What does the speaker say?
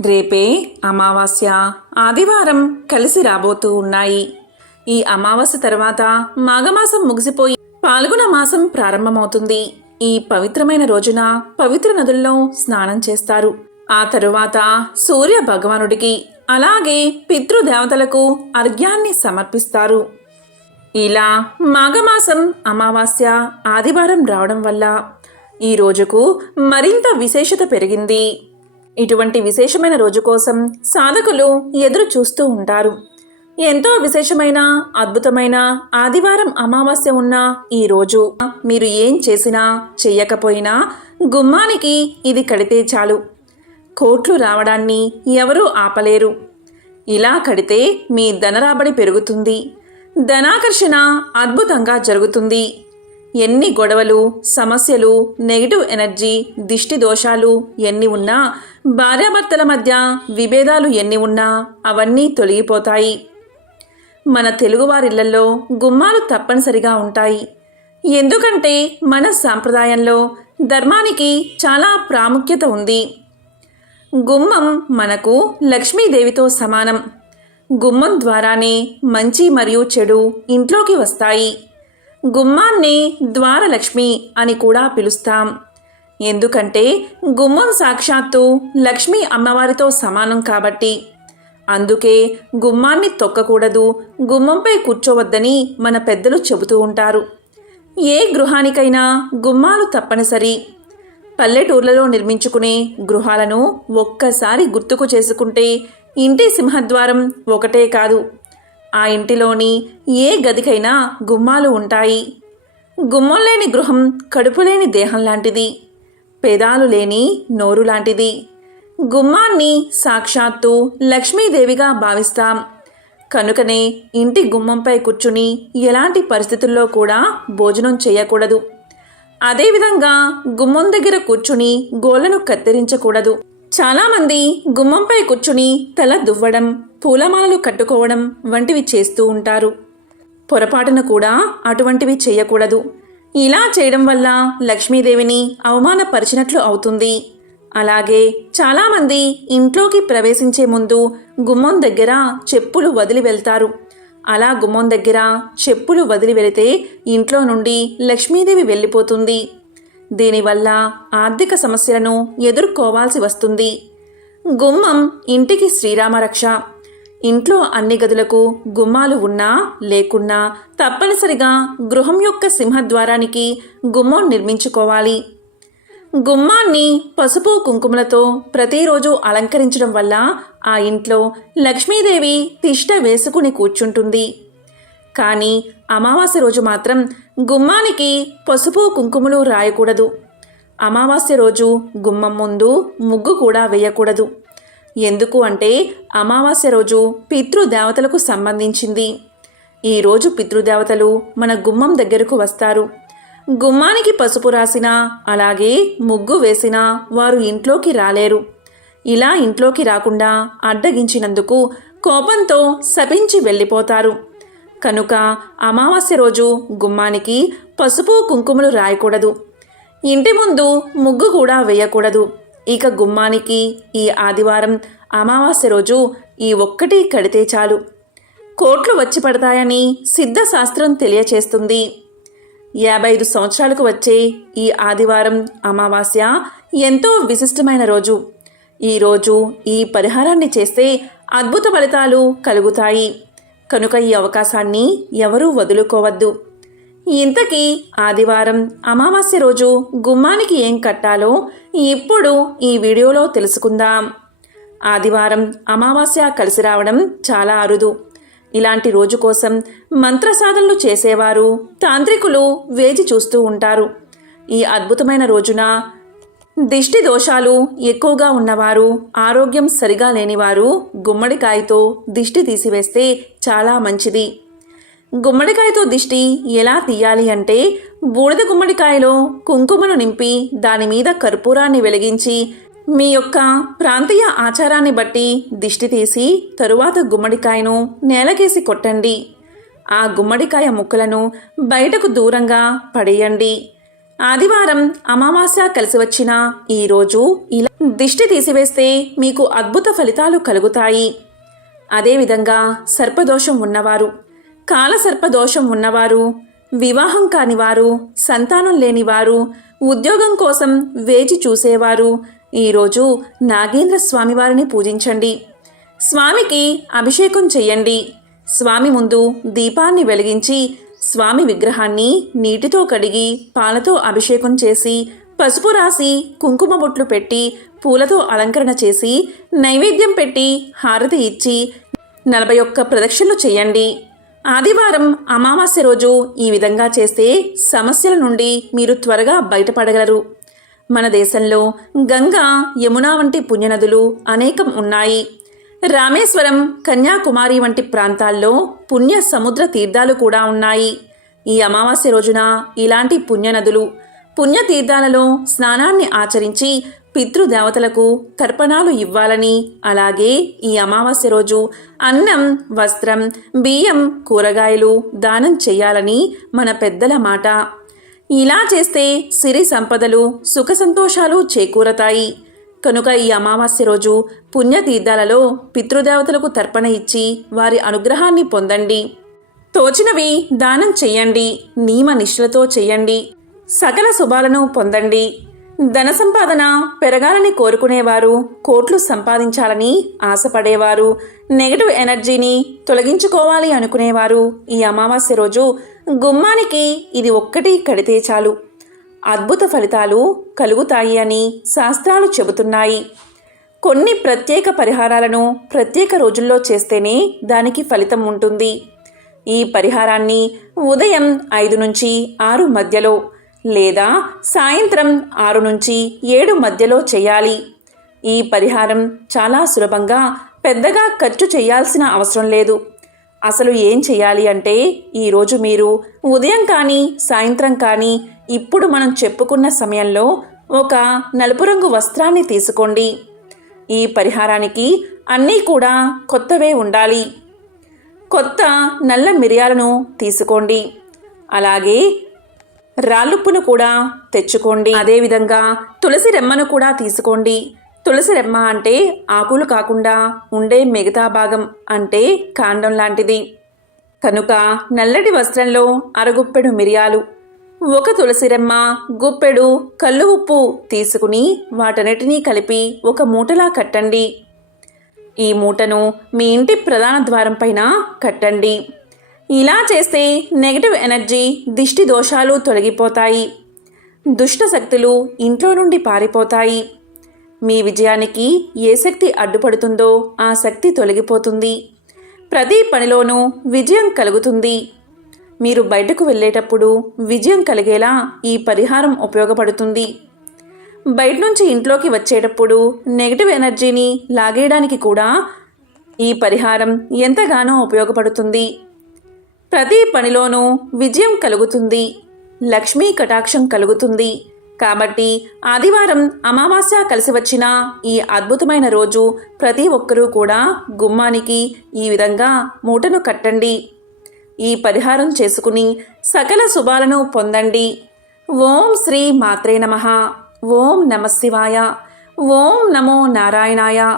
రేపే అమావాస్య ఆదివారం కలిసి రాబోతూ ఉన్నాయి. ఈ అమావాస్య తర్వాత మాఘమాసం ముగిసిపోయి పాల్గొన మాసం ప్రారంభమవుతుంది. ఈ పవిత్రమైన రోజున పవిత్ర నదుల్లో స్నానం చేస్తారు. ఆ తరువాత సూర్య భగవానుడికి అలాగే పితృదేవతలకు అర్ఘ్యాన్ని సమర్పిస్తారు. ఇలా మాఘమాసం అమావాస్య ఆదివారం రావడం వల్ల ఈ రోజుకు మరింత విశేషత పెరిగింది. ఇటువంటి విశేషమైన రోజు కోసం సాధకులు ఎదురు చూస్తూ ఉంటారు. ఎంతో విశేషమైన అద్భుతమైన ఆదివారం అమావాస్య ఉన్న ఈ రోజు. మీరు ఏం చేసినా చెయ్యకపోయినా గుమ్మానికి ఇది కడితే చాలు. కోట్లు రావడాన్ని ఎవరూ ఆపలేరు. ఇలా కడితే మీ ధనరాబడి పెరుగుతుంది. ధనాకర్షణ అద్భుతంగా జరుగుతుంది. ఎన్ని గొడవలు సమస్యలు నెగిటివ్ ఎనర్జీ దిష్టి దోషాలు ఎన్ని ఉన్నా భార్యాభర్తల మధ్య విభేదాలు ఎన్ని ఉన్నా అవన్నీ తొలగిపోతాయి. మన తెలుగువారిళ్ళలో గుమ్మాలు తప్పనిసరిగా ఉంటాయి. ఎందుకంటే మన సాంప్రదాయంలో ధర్మానికి చాలా ప్రాముఖ్యత ఉంది. గుమ్మం మనకు లక్ష్మీదేవితో సమానం. గుమ్మం ద్వారానే మంచి మరియు చెడు ఇంట్లోకి వస్తాయి. గుమ్మాన్ని ద్వారలక్ష్మి అని కూడా పిలుస్తాం. ఎందుకంటే గుమ్మం సాక్షాత్తు లక్ష్మీ అమ్మవారితో సమానం కాబట్టి. అందుకే గుమ్మాన్ని తొక్కకూడదు గుమ్మంపై కూర్చోవద్దని మన పెద్దలు చెబుతూ ఉంటారు. ఏ గృహానికైనా గుమ్మాలు తప్పనిసరి. పల్లెటూర్లలో నిర్మించుకునే గృహాలను ఒక్కసారి గుర్తుకు చేసుకుంటే ఇంటి సింహద్వారం ఒకటే కాదు. ఆ ఇంటిలోని ఏ గదికైనా గుమ్మాలు ఉంటాయి. గుమ్మం లేని గృహం కడుపు లేని దేహం లాంటిది. పెదాలు లేని నోరు లాంటిది. గుమ్మాన్ని సాక్షాత్తు లక్ష్మీదేవిగా భావిస్తాం. కనుకనే ఇంటి గుమ్మంపై కూర్చుని ఎలాంటి పరిస్థితుల్లో కూడా భోజనం చేయకూడదు. అదేవిధంగా గుమ్మం దగ్గర కూర్చుని గోళ్ళను కత్తిరించకూడదు. చాలామంది గుమ్మంపై కూర్చుని తల దువ్వడం పూలమాలలు కట్టుకోవడం వంటివి చేస్తూ ఉంటారు. పొరపాటున కూడా అటువంటివి చేయకూడదు. ఇలా చేయడం వల్ల లక్ష్మీదేవిని అవమానపరిచినట్లు అవుతుంది. అలాగే చాలామంది ఇంట్లోకి ప్రవేశించే ముందు గుమ్మం దగ్గర చెప్పులు వదిలి వెళ్తారు. అలా గుమ్మం దగ్గర చెప్పులు వదిలి వెళితే ఇంట్లో నుండి లక్ష్మీదేవి వెళ్ళిపోతుంది. దీనివల్ల ఆర్థిక సమస్యలను ఎదుర్కోవాల్సి వస్తుంది. గుమ్మం ఇంటికి శ్రీరామరక్ష. ఇంట్లో అన్ని గదులకు గుమ్మాలు ఉన్నా లేకున్నా తప్పనిసరిగా గృహం యొక్క సింహద్వారానికి గుమ్మం నిర్మించుకోవాలి. గుమ్మాన్ని పసుపు కుంకుమలతో ప్రతిరోజు అలంకరించడం వల్ల ఆ ఇంట్లో లక్ష్మీదేవి తిష్ట వేసుకుని కూర్చుంటుంది. కానీ అమావాస్య రోజు మాత్రం గుమ్మానికి పసుపు కుంకుమలు రాయకూడదు. అమావాస్య రోజు గుమ్మం ముందు ముగ్గు కూడా వేయకూడదు. ఎందుకు అంటే అమావాస్య రోజు పితృదేవతలకు సంబంధించింది. ఈరోజు పితృదేవతలు మన గుమ్మం దగ్గరకు వస్తారు. గుమ్మానికి పసుపు రాసినా అలాగే ముగ్గు వేసినా వారు ఇంట్లోకి రాలేరు. ఇలా ఇంట్లోకి రాకుండా అడ్డగించినందుకు కోపంతో శపించి వెళ్ళిపోతారు. కనుక అమావాస్య రోజు గుమ్మానికి పసుపు కుంకుమలు రాయకూడదు. ఇంటి ముందు ముగ్గు కూడా వేయకూడదు. ఇక గుమ్మానికి ఈ ఆదివారం అమావాస్య రోజు ఈ ఒక్కటి కడితే చాలు. కోట్లు వచ్చి పడతాయని సిద్ధశాస్త్రం తెలియచేస్తుంది. యాభై ఐదు సంవత్సరాలకు వచ్చే ఈ ఆదివారం అమావాస్య ఎంతో విశిష్టమైన రోజు. ఈ రోజు ఈ పరిహారాన్ని చేస్తే అద్భుత ఫలితాలు కలుగుతాయి. కనుక ఈ అవకాశాన్ని ఎవరూ వదులుకోవద్దు. ఇంతకీ ఆదివారం అమావాస్య రోజు గుమ్మానికి ఏం కట్టాలో ఇప్పుడు ఈ వీడియోలో తెలుసుకుందాం. ఆదివారం అమావాస్య కలిసి రావడం చాలా అరుదు. ఇలాంటి రోజు కోసం మంత్రసాధనలు చేసేవారు తాంత్రికులు వేచి చూస్తూ ఉంటారు. ఈ అద్భుతమైన రోజున దిష్టి దోషాలు ఎక్కువగా ఉన్నవారు ఆరోగ్యం సరిగా లేనివారు గుమ్మడికాయతో దిష్టి తీసివేస్తే చాలా మంచిది. గుమ్మడికాయతో దిష్టి ఎలా తీయాలి అంటే బూడిద గుమ్మడికాయలో కుంకుమను నింపి దాని మీద కర్పూరాన్ని వెలిగించి మీ యొక్క ప్రాంతీయ ఆచారాన్ని బట్టి దిష్టి తీసి తరువాత గుమ్మడికాయను నేలకేసి కొట్టండి. ఆ గుమ్మడికాయ ముక్కలను బయటకు దూరంగా పడేయండి. ఆదివారం అమావాస్య కలిసి వచ్చిన ఈరోజు ఇలా దిష్టి తీసివేస్తే మీకు అద్భుత ఫలితాలు కలుగుతాయి. అదేవిధంగా సర్పదోషం ఉన్నవారు కాలసర్పదోషం ఉన్నవారు వివాహం కానివారు సంతానం లేనివారు ఉద్యోగం కోసం వేచి చూసేవారు ఈరోజు నాగేంద్ర స్వామివారిని పూజించండి. స్వామికి అభిషేకం చెయ్యండి. స్వామి ముందు దీపాన్ని వెలిగించి స్వామి విగ్రహాన్ని నీటితో కడిగి పాలతో అభిషేకం చేసి పసుపు రాసి కుంకుమ బొట్లు పెట్టి పూలతో అలంకరణ చేసి నైవేద్యం పెట్టి హారతి ఇచ్చి నలభై ఒక్క ప్రదక్షిణలు చేయండి ఆదివారం అమావాస్య రోజు ఈ విధంగా చేస్తే సమస్యల నుండి మీరు త్వరగా బయటపడగలరు. మన దేశంలో గంగా యమున వంటి పుణ్యనదులు అనేకం ఉన్నాయి. రామేశ్వరం కన్యాకుమారి వంటి ప్రాంతాల్లో పుణ్య సముద్ర తీర్థాలు కూడా ఉన్నాయి. ఈ అమావాస్య రోజున ఇలాంటి పుణ్యనదులు పుణ్యతీర్థాలలో స్నానాన్ని ఆచరించి పితృదేవతలకు తర్పణాలు ఇవ్వాలని. అలాగే ఈ అమావాస్య రోజు అన్నం వస్త్రం బియ్యం కూరగాయలు దానం చేయాలని మన పెద్దల మాట. ఇలా చేస్తే సిరి సంపదలు సుఖ సంతోషాలు చేకూరతాయి. కనుక ఈ అమావాస్య రోజు పుణ్యతీర్థాలలో పితృదేవతలకు తర్పణ ఇచ్చి వారి అనుగ్రహాన్ని పొందండి. తోచినవి దానం చెయ్యండి నియమ నిష్ఠలతో చెయ్యండి సకల శుభాలను పొందండి. ధన సంపాదన పెరగాలని కోరుకునేవారు కోట్లు సంపాదించాలని ఆశపడేవారు నెగటివ్ ఎనర్జీని తొలగించుకోవాలి అనుకునేవారు. ఈ అమావాస్య రోజు గుమ్మానికి ఇది ఒక్కటి కడితే చాలు. అద్భుత ఫలితాలు కలుగుతాయి అని శాస్త్రాలు చెబుతున్నాయి. కొన్ని ప్రత్యేక పరిహారాలను ప్రత్యేక రోజుల్లో చేస్తేనే దానికి ఫలితం ఉంటుంది. ఈ పరిహారాన్ని ఉదయం ఐదు నుంచి ఆరు మధ్యలో లేదా సాయంత్రం ఆరు నుంచి ఏడు మధ్యలో చేయాలి. ఈ పరిహారం చాలా సులభంగా పెద్దగా ఖర్చు చేయాల్సిన అవసరం లేదు. అసలు ఏం చేయాలి అంటే ఈరోజు మీరు ఉదయం కానీ సాయంత్రం కానీ ఇప్పుడు మనం చెప్పుకున్న సమయంలో ఒక నలుపు రంగు వస్త్రాన్ని తీసుకోండి. ఈ పరిహారానికి అన్నీ కూడా కొత్తవే ఉండాలి. కొత్త నల్ల మిరియాలను తీసుకోండి. అలాగే రాళ్ళుప్పును కూడా తెచ్చుకోండి. అదేవిధంగా తులసి రెమ్మను కూడా తీసుకోండి. తులసి రెమ్మ అంటే ఆకులు కాకుండా ఉండే మిగతా భాగం అంటే కాండం లాంటిది. కనుక నల్లటి వస్త్రంలో అరగుప్పెడు మిరియాలు ఒక తులసి రెమ్మ గుప్పెడు కళ్ళు ఉప్పు తీసుకుని వాటన్నిటినీ కలిపి ఒక మూటలా కట్టండి. ఈ మూటను మీ ఇంటి ప్రధాన ద్వారం పైన కట్టండి. ఇలా చేస్తే నెగటివ్ ఎనర్జీ దిష్టి దోషాలు తొలగిపోతాయి. దుష్ట శక్తులు ఇంట్లో నుండి పారిపోతాయి. మీ విజయానికి ఏ శక్తి అడ్డుపడుతుందో ఆ శక్తి తొలగిపోతుంది. ప్రతి పనిలోనూ విజయం కలుగుతుంది. మీరు బయటకు వెళ్ళేటప్పుడు విజయం కలిగేలా ఈ పరిహారం ఉపయోగపడుతుంది. బయట నుంచి ఇంట్లోకి వచ్చేటప్పుడు నెగటివ్ ఎనర్జీని లాగేయడానికి కూడా ఈ పరిహారం ఎంతగానో ఉపయోగపడుతుంది. ప్రతి పనిలోనూ విజయం కలుగుతుంది. లక్ష్మీ కటాక్షం కలుగుతుంది. కాబట్టి ఆదివారం అమావాస్య కలిసి వచ్చిన ఈ అద్భుతమైన రోజు ప్రతి ఒక్కరూ కూడా గుమ్మానికి ఈ విధంగా మూటను కట్టండి. ఈ పరిహారం చేసుకుని సకల శుభాలను పొందండి. ఓం శ్రీ మాత్రే నమ. ఓం నమ శివాయ. ఓం నమో నారాయణాయ.